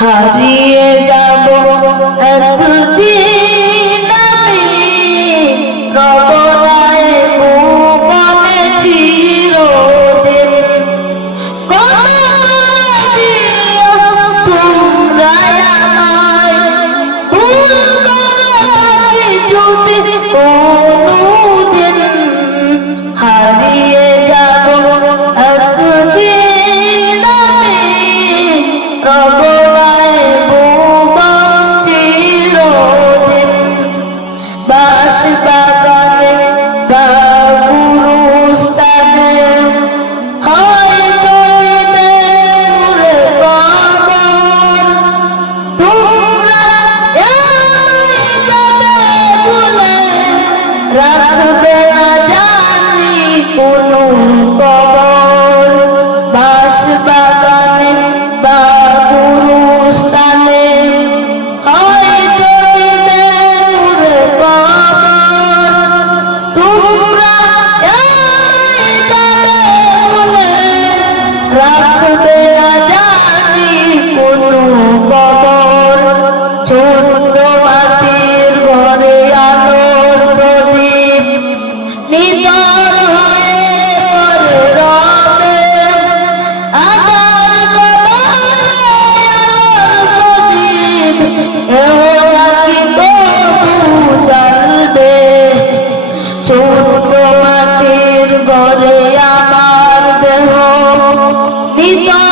হারিয়ে যাব একদিন আমি রবরায় ভুবনে চিরদিন। তোমরা আমায় ভুল করো যদি কোনোদিন, হারিয়ে যাব একদিন আমি রবরায় ভুবন চিরদিন। বাঁশ বাগানে বা গুরুস্থানে হয়তো মিলে মোরে কবর। তোমরা ভুলে রাখবে না জানি কোনো কবর। বাঁশ বাগানে বা গুরুস্থানে হয়তো মিলে মোরে কবর। তোমরা ভুলে রাখবে না জানি কোনো কবর। ছোট্ট মাটির ঘরে আলোর প্রদীপ নিতর হয়ে পড়ে রবে। আধার কবরে আলোর প্রদীপ এও নাকি তবু জ্বলবে। ছোট্ট মাটির ঘরে আমার দেহ নিতর